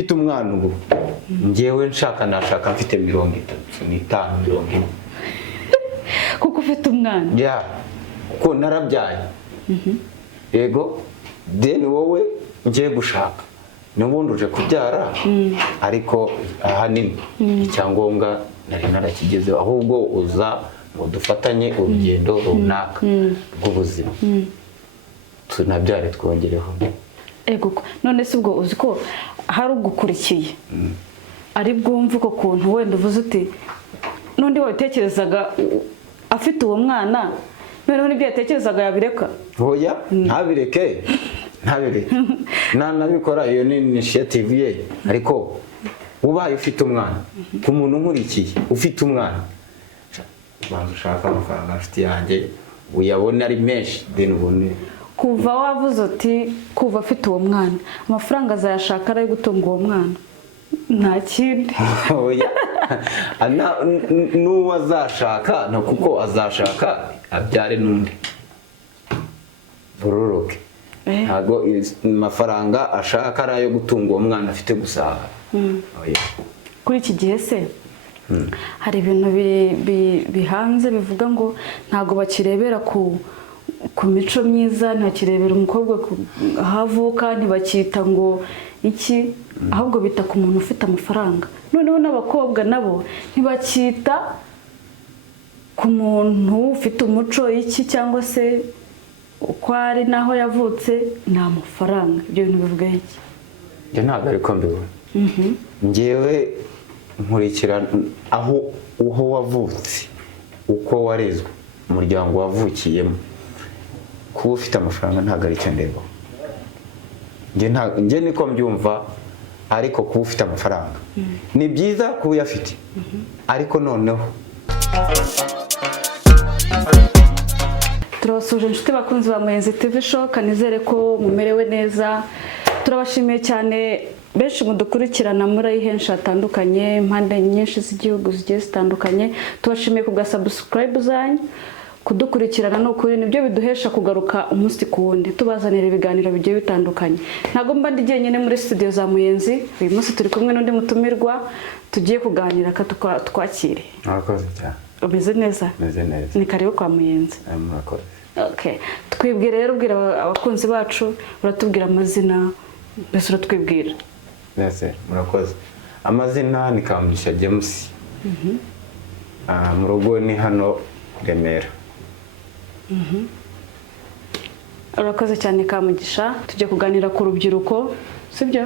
mfite umwana ubu ngewe nashaka mfite 35 kuko ufite umwana ya ko narabyaye yego then wowe ngiye gushaka n'ubundi uje kubyara ariko ahanini icyangombwa nari narakigezeho ahubwo uza ngo dufatanye urugendo runaka rw'ubuzima tunabyare twongereho. Ego none se ubwo uzi ko hari ugukurikiye ari bwumve ko kuntu wenda uvuze uti n'undi watekerezaga afite uwo mwana noneho nibyo yatekerezaga yabireka. Hoya ntabireke nabikora iyo ni initiative ye ariko ubaye ufite umwana ku muntu nkurikiye ufite umwana banza ushaka amafaranga afite yanjye uyabona ari menshi then ubone kuva wavuze uti kuva afite uwo mwana amafaranga azayashaka ari gutunga uwo mwana nta kindi. Hoya n'uwo azashaka no kuko azashaka abyare n'undi buroroke ntago amafaranga ashaka ari ayo gutunga uwo mwana afite gusa. Kuri iki gihe se hari ibintu bihanze bivuga ngo ntago bakirebera ku mico myiza, ntakirebera umukobwa ahavuka, ntibakita ngo iki ahubwo bita ku muntu ufite amafaranga. Noneho n'abakobwa nabo ntibakita ku muntu ufite umuco iki cyangwa se uko ari naho yavutse nta mafaranga. Ibyo bintu bivuga iki? Njye ntabwo ariko mbibona. Njyewe nkurikira aho wavutse uko warezwe umuryango wavukiyemo kuba ufite amafaranga ntabwo ari cyo ndeba. Njye niko mbyumva ariko kuba ufite amafaranga ni byiza kuba uyafite ariko noneho turabasuje inshuti bakunzi ba Muyenzi TV Show kanizere ko mumerewe neza. Turabashimiye cyane benshi mudukurikirana muri henshi hatandukanye impande nyinshi z'igihugu zigiye zitandukanye. Tubashimiye ku subscribe zanyu kudukurikirana no kuri nibyo biduhesha kugaruka umunsi ku wundi tubazanira ibiganiro bigiye bitandukanye. Ntago mba ndi jyenyine muri studio za Muyenzi. Uyu munsi turi kumwe n'undi mutumirwa tugiye kuganira twakire. Murakoze cyane. Umeze neza? Meze neza. Ni karibu kwa Muyenzi. Murakoze. Okay. Twibwire rero ubwira abakunzi bacu uratubwira amazina mbese uratwibwira. Nese murakoze. Amazina ni Kamugisha James. Mu rugo ni hano Remera. Urakoze cyane Kamugisha. Tujye kuganira ku rubyiruko sibyo?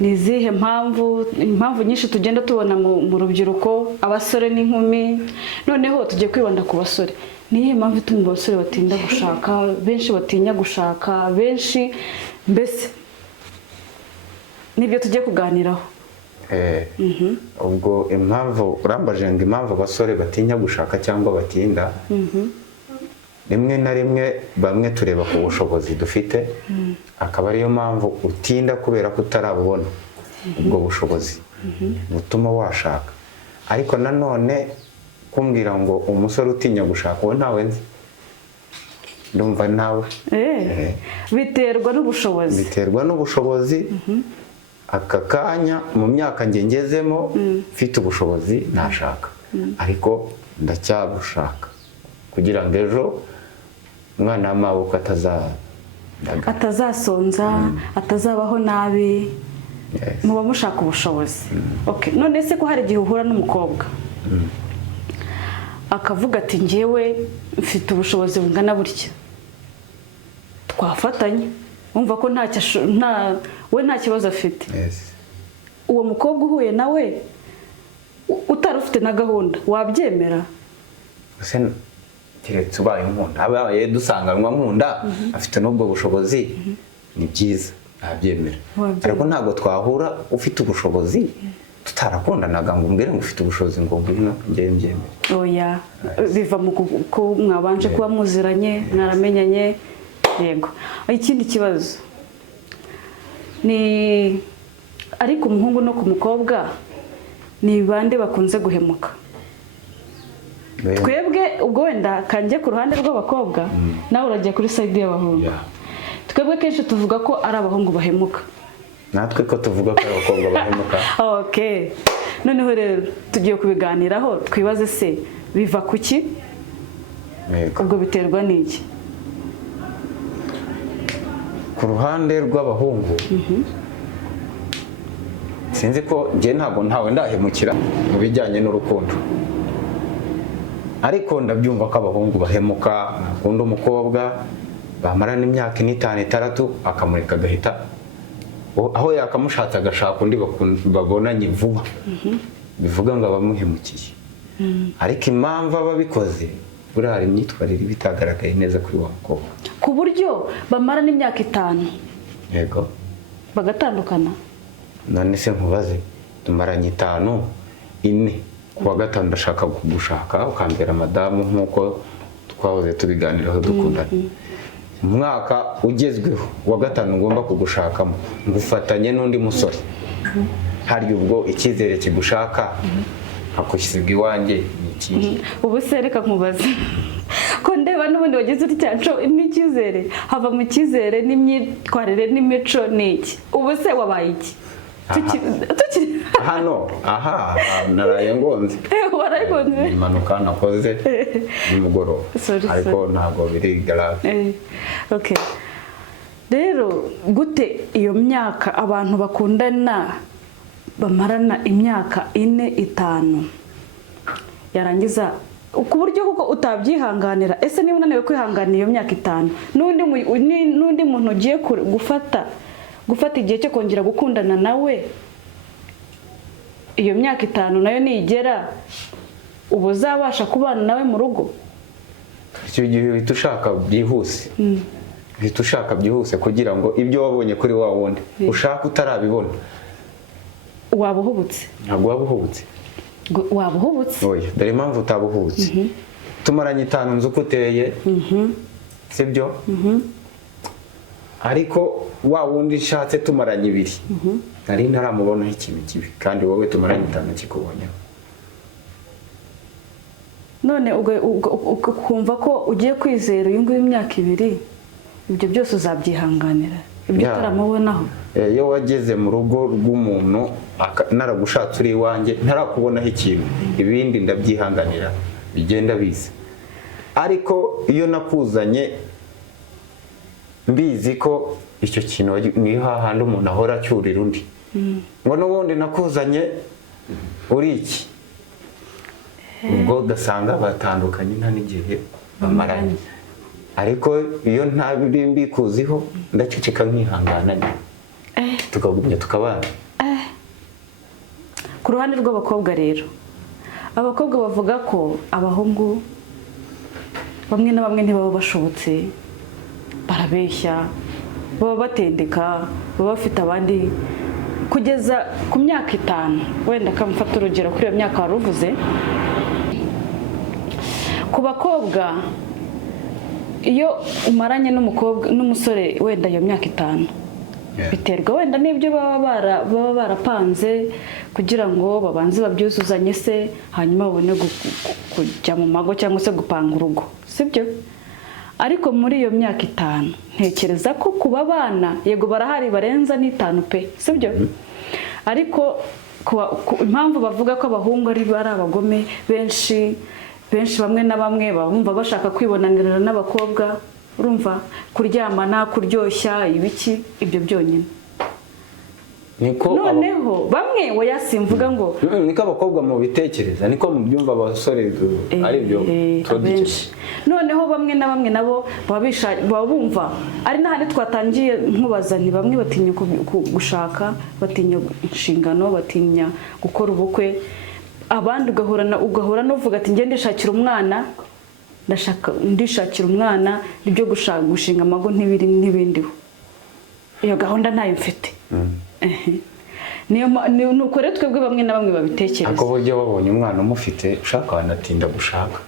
Ni izihe impamvu nyinshi tugenda tubona mu rubyiruko abasore n'inkumi. Noneho tujye kwibanda ku basore. Niye mpamvu ituma abasore batinda gushaka, benshi batinya gushaka, benshi mbese nibyo tujye kuganiraho. Ubwo impamvu urambaje ngo impamvu abasore batinya gushaka cyangwa batinda rimwe na rimwe bamwe tureba ku bushobozi dufite akaba ariyo mpamvu utinda kubera ko utarabona ubwo bushobozi butuma washaka. Ariko nanone kumbwira ngo umusore utinya gushaka uwo ntawe nzi ndumva nawe biterwa n'ubushobozi aka kanya mu myaka ngezemo mfite ubushobozi nashaka ariko ndacyagushaka kugira ngo ejo umwana w'amaboko atazasonza atazabaho nabi. Muba mushaka ubushobozi. Okay. None se ko hari igihe uhura n'umukobwa akavuga ati njyewe mfite ubushobozi bungana burya twafatanya wumva ko we nta kibazo afite. Uwo mukobwa uhuye nawe utari ufite na gahunda wabyemera? Keretse ubaye nkunda abaye dusanganwa nkunda afite n'ubwo bushobozi ni byiza nabyemera. Ariko ntabwo twahura ufite ubushobozi tutarakundanaga ngo umbwire ngo ufite ubushobozi ngo ngwino njye mbyemere. Oya biva mu ko mwabanje kuba muziranye naramenyanye. Yego. Ikindi kibazo ni ariko umuhungu no ku mukobwa ni bande bakunze guhemuka? Twebwe ubwo wenda kanjye ku ruhande rw'abakobwa nawe urajya kuri side y'abahungu. Twebwe kenshi tuvuga ko ari abahungu bahemuka. natwe ko tuvuga ko abakobwa bahemuka. Okay, noneho rero tugiye kubiganiraho twibaze se biva kuki? Yego. Ubwo biterwa n'iki? Ku ruhande rw'abahungu sinzi ko njye ntabwo ntawe ndahemukira mu bijyanye n'urukundo, ariko ndabyumva ko abahungu bahemuka, akunda umukobwa bamarana imyaka 5-6 akamureka agahita aho yakamushatse agashaka undi babonanye vuba, bivuga ngo abamuhemukiye. Ariko impamvu ababikoze buriya hari imyitwarire bitagaragaye neza kuri wa mukobwa, ku buryo bamarana imyaka 5 yego bagatandukana. none se nkubaze, tumaranye 5 4 kuwa gatanu ndashaka kugushaka ukambera madamu nk'uko twahoze tubiganiraho dukundana. Umwaka ugezweho wa gatanu ngomba kugushakamo ngufatanye n'undi musore, hari ubwo icyizere kigushaka hakushyiga iwanjye ni iki? Ubu se reka nkubaze ko ndeba n'ubundi wagize utyaco n'icyizere, hava mu cyizere n'imyitwarire n'imico n'iki? Ubu se wabaye iki? Hano naraye ngonze, warayigonze impanuka nakoze nimugoroba, ariko ntabwo biri garage. Okay, rero gute iyo myaka abantu bakundana bamarana imyaka 4-5 yarangiza ku buryo kuko utabyihanganira? Ese niba unaniwe kwihanganira iyo myaka 5 n'undi muntu ugiye gufata igihe cyo kongera gukundana nawe, iyo myaka 5 nayo nigera ubu uzabasha kubana nawe mu rugo? Icyo gihe uhita ushaka byihuse kugira ngo ibyo wabonye kuri wa wundi ushaka utarabibona. Waba uhubutse? Ntabwo waba uhubutse. Waba uhubutse? Oya, dore impamvu utaba uhubutse. Tumaranye 5 nzi uko uteye, sibyo? Ariko wa wundi nshatse tumaranye 2 nari ntaramubonaho ikintu kibi, kandi wowe tumaranye 5 kikubonyeho. None ukumva ko ugiye kwizera uyu nguyu imyaka 2, ibyo byose uzabyihanganira ibyo utaramubonaho? Iyo wageze mu rugo rw'umuntu naragushatse uri iwanjye ntarakubonaho ikintu, ibindi ndabyihanganira bigenda biza. Ariko iyo nakuzanye mbizi ko icyo kintu ni hahandi umuntu ahora acyurira undi, ngo n'ubundi nakuzanye uri iki, ubwo ugasanga batandukanye nta n'igihe bamaranye. Ariko iyo ntabiri mbikuziho ndaceceka nkihangana, tukagumya tukabana. Ku ruhande rw'abakobwa rero, abakobwa bavuga ko abahungu bamwe na bamwe ntibaba bashobotse, barabeshya, baba batendeka, baba bafite abandi. Kugeza ku myaka 5, wenda kamufata urugero kuri iyo myaka wari uvuze, ku bakobwa iyo umaranye n'umusore wenda iyo myaka 5, biterwa wenda n'ibyo baba barapanze kugira ngo babanze babyuzuzanye se, hanyuma babone kujya mu mago cyangwa se gupanga urugo, sibyo? Ariko muri iyo myaka 5 ntekereza ko kuba bana yego barahari barenza n'5 pe, sibyo? Ariko impamvu bavuga ko abahungu ari abagome benshi bamwe na bamwe bumva bashaka kwibonanira n'abakobwa, urumva kuryamana, kuryoshya, ibiki ibyo byonyine. Noneho bamwe simvuga ngo niko abakobwa mu bitekereza, niko mu byumva abasore ari byo benshi. Noneho bamwe na bamwe nabo baba bumva ari n'ahandi twatangiye nkubaza, ni bamwe batinya gushaka, batinya inshingano, batinya gukora ubukwe. Abandi ugahura n'uvuga ati ngende ndishakira umwana, ndishakira umwana, nibyo gushinga amago n'ibindiho. Iyo gahunda ntayo mfite. Nuko rero twebwe bamwe na bamwe babitekereza. Ako buryo wabonye umwana umufite ushaka wanatinda gushaka.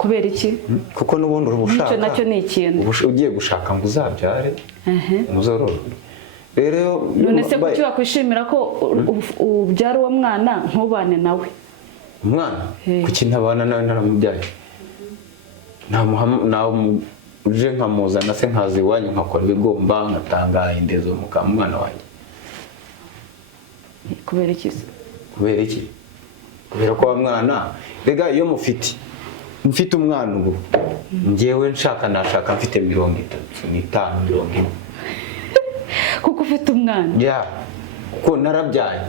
Kubera iki? Kuko n'ubundi urubushaka. Nicyo nacyo ni ikintu. Ugiye gushaka ngo uzabyare, muzororo. Rero none se kuki wakwishimira ko ubyara uwo mwana ntubane nawe? Umwana kuki ntabana nawe naramubyaye? Uje nkamuzana se nkazi iwanyu nkakora ibigomba, ngatanga indezo mukamwana wanjye. kubera iki se? kubera iki? Kubera ko wa mwana rega iyo mfite umwana ubu njyewe nashaka mfite 35 40 kuko ufite umwana ya kuko narabyaye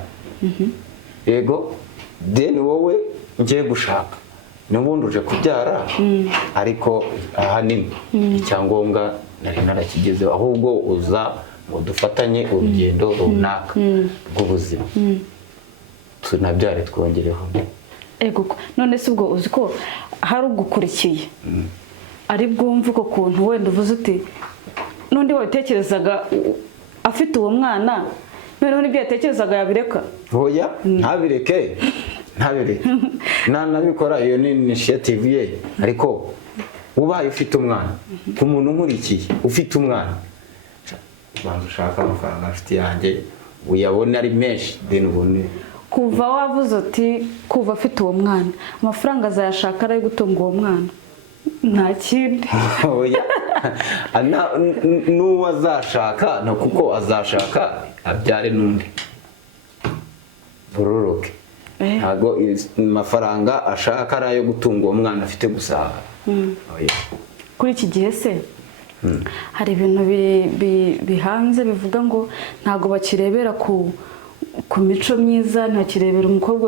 yego then wowe ngiye gushaka n'ubundi uje kubyara ariko ahanini icyangombwa nari narakigezeho ahubwo uza ngo dufatanye urugendo runaka rw'ubuzima tunabyare twongereho. Ego none se ubwo uzi ko hari ugukurikiye ari bwumve ko kuntu wenda uvuze uti n'undi watekerezaga afite uwo mwana noneho nibyo yatekerezaga yabireka? Oya ntabireke nabikora iyo ni initiative ye ariko ubaye ufite umwana ku muntu nkurikiye ufite umwana banza ushaka amafaranga afite yanjye uyabone ari menshi then ubone kuva wavuze uti kuva afite uwo mwana amafaranga azayashaka ari gutunga uwo mwana nta kindi. oya n'uwo azashaka no kuko azashaka abyare n'undi bororoke ntago amafaranga ashaka ari ayo gutunga uwo mwana afite gusa. Kuri iki gihe se hari ibintu bihanze bivuga ngo ntago bakirebera ku mico myiza, ntakirebera umukobwa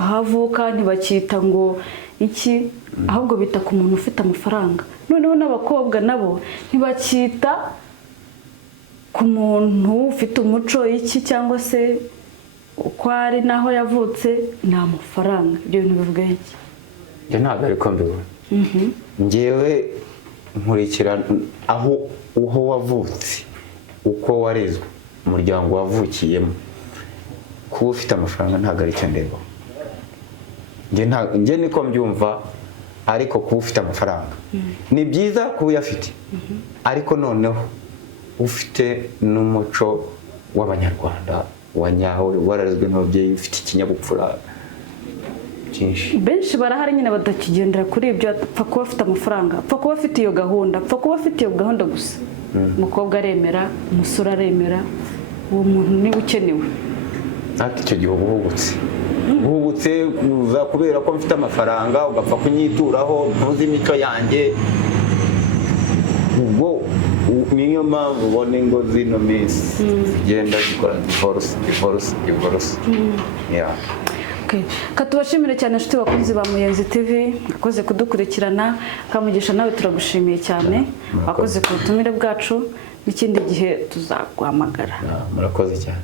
ahavuka, ntibakita ngo iki, ahubwo bita ku muntu ufite amafaranga. Noneho n'abakobwa nabo ntibakita ku muntu ufite umuco iki cyangwa se uko ari naho yavutse ni amafaranga. Ibyo bintu bivuga iki? Njye ntabwo ariko mbibona. Njyewe nkurikira aho wavutse, uko warezwe, umuryango wavukiyemo. Kuba ufite amafaranga ntabwo ari cyo ndeba. Njye niko mbyumva, ariko kuba ufite amafaranga ni byiza kuba uyafite, ariko noneho ufite n'umuco w'Abanyarwanda wanyawe, wararezwe n'ababyeyi, ufite ikinyabupfura cyinshi. Benshi barahari nyine batakigendera kuri ibyo, apfa kuba afite amafaranga, apfa kuba afite iyo gahunda, apfa kuba afite iyo gahunda gusa. Umukobwa aremera, umusore aremera, uwo muntu niwe ukenewe. Ati icyo gihe uhubutse kuza kubera ko mfite amafaranga ugapfa kunyituraho, ntuzi imico yanjye. Ubwo niyo mpamvu ubone ngo zino minsi zigenda zikora divorce. Yeah. Okay. Katubashimire cyane inshuti bakunzi ba Muyenzi TV, akoze kudukurikirana. Kamugisha nawe turagushimiye cyane, akoze ku butumire bwacu, n'ikindi gihe tuzaguhamagara. Murakoze cyane.